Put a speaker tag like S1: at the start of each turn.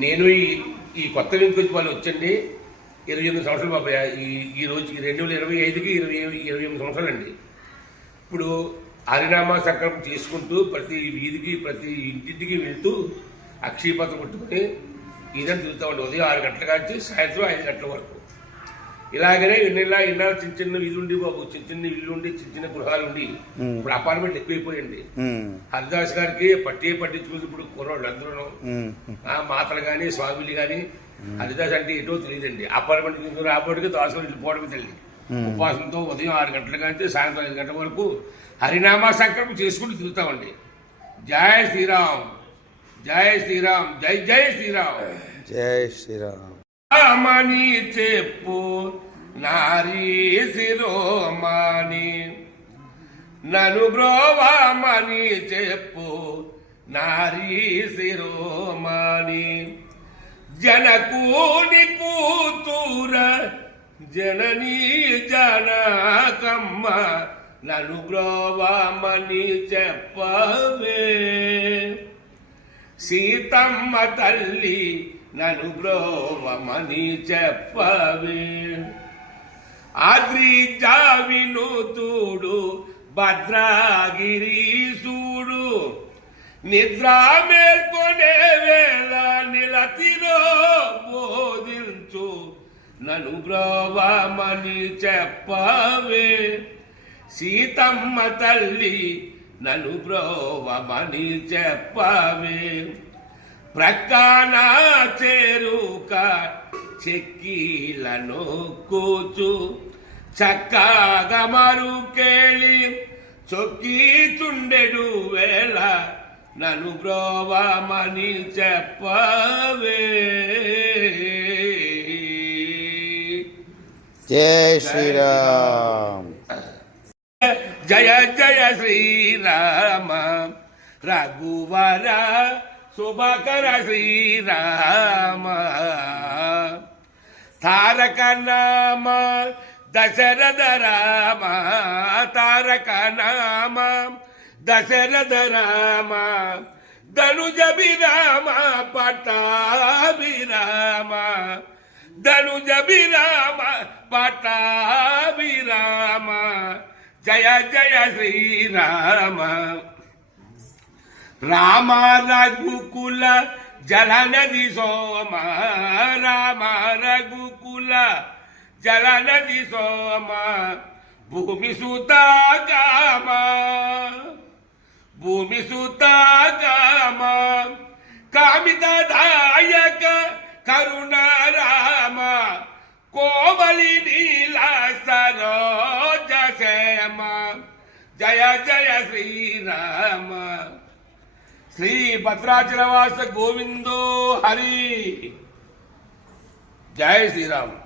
S1: నేను ఈ ఈ కొత్త వెంకొచ్చి వాళ్ళు వచ్చండి. ఇరవై ఎనిమిది సంవత్సరాలు బాబాయ్ ఈ ఈ రోజు రెండు వేల ఇరవై ఐదుకి ఇరవై ఇరవై ఎనిమిది సంవత్సరాలు అండి ఇప్పుడు హరినామా సంకల్పం చేసుకుంటూ ప్రతి వీధికి ప్రతి ఇంటింటికి వెళ్తూ అక్షయపత్రం కొట్టుకుని ఇదని తిరుగుతామండి ఉదయం ఆరు గంటల కాంచి సాయంత్రం ఐదు గంటల వరకు. ఇలాగనే ఇన్నిలా ఇన్నాళ్ళు చిన్న చిన్న ఇల్లు ఉండి బాబు చిన్న చిన్న ఇల్లు ఉండి చిన్న చిన్న గృహాలు ఉండి ఇప్పుడు అపార్ట్మెంట్ ఎక్కువైపోయింది. హరిదాస్ గారికి పట్టి పట్టించుకుంది ఇప్పుడు కుర్రోళ్ళు అందరూ మాతలు కానీ స్వామిలు కానీ హరిదాస్ అంటే ఏంటో తెలియదండి. అపార్ట్మెంట్ తీసుకుని రాబడికి దాసుకొని వెళ్ళిపోవడం తల్లి. ఉపవాసంతో ఉదయం ఆరు గంటల నుంచి సాయంత్రం ఐదు గంటల వరకు హరినామా సంకల్పం చేసుకుంటూ తిరుగుతామండి. జై శ్రీరామ్ జై శ్రీరామ్ జై జై శ్రీరామ్.
S2: జై శ్రీరామ్.
S1: అమణి చెప్పు నారీ శిరోమణి. నను బ్రోవామని చెప్పు నారీ శిరోమణి. జనకూని కూతుర జననీ జనకమ్మ నను బ్రోవామని చెప్పవే. సీతమ్మ తల్లి నన్ను బ్రోవమని చెప్పవే తూడు భద్రాగిరి చూడు నిద్ర మేల్కొనే వేళ నిలతిలో బోధించు. నను బ్రోవమని చెప్పవే. సీతమ్మ తల్లి నను బ్రోవమని చెప్పవే. ప్రక్కన చెక్కీలను కూచు చక్కగా మరుకేళి చొక్కి చుండెడు వేళ నన్ను బ్రోవమని చెప్పవే.
S2: జై శ్రీరామ్.
S1: జయ జయ శ్రీరామ. రఘువర శుభకర శ్రీరామ. తారక నామ దశరథ రామ తారక నామ దశరథ రామ ధనుజ విరామ పట్టాభిరామ ధనుజ విరామ పట్టాభిరామ జయ జయ శ్రీరామ రామ రఘుకుల జలనది సోమ రామ రఘుకుల జలనది సోమ భూమి సుతాగామ భూమి సుతాగామ కామితదాయక కరుణ రామ కోమలి నీల సరోజ శ్యామ జయ జయ శ్రీరామ. శ్రీ భద్రాచలవాస గోవిందో హరి. జయ శ్రీరామ్.